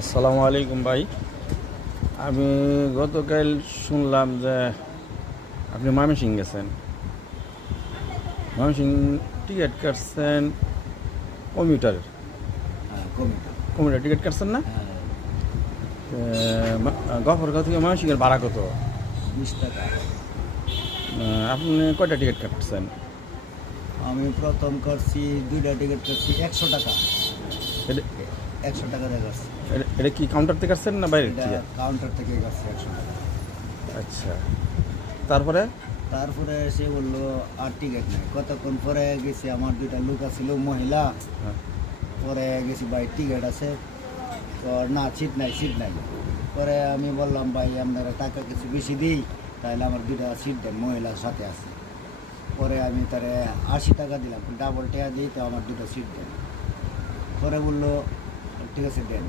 আসসালামু আলাইকুম ভাই। আমি গতকাল শুনলাম যে আপনি ময়মনসিংহ গেছেন। ময়মনসিংহ টিকিট কাটছেন কমিউটারের। হ্যাঁ, কমিটি। কমিউটার টিকিট কাটছেন না? হ্যাঁ, গফরগাঁও থেকে ময়মনসিংহের ভাড়া কত? 20 টাকা। আপনি কয়টা টিকিট কাটছেন? আমি প্রথম করছি 2টা টিকিট করছি 100 টাকা। এটা 100 টাকা দিয়ে করছি। এটা কি কাউন্টার থেকে কাটছেন না বাইরের এটা থেকে? কাউন্টার থেকে করছি 100 টাকা। আচ্ছা, তারপরে তারপরে সে বললো আর টিকিট নেই। কতক্ষণ পরে গেছি, আমার 2টা লোক ছিল মহিলা। হ্যাঁ, পরে গেছি, ভাই টিকিট আছে? তো না, সিট নাই, সিট নাই। পরে আমি বললাম, ভাই আপনারা টাকা কিছু বেশি দিই, তাহলে আমার 2টা সিট দেন, মহিলার সাথে আছে। পরে আমি তারে 80 টাকা দিলাম, ডাবল টাকা দিই, তো আমার 2টা সিট দেন। পরে বললো ঠিক আছে দেন।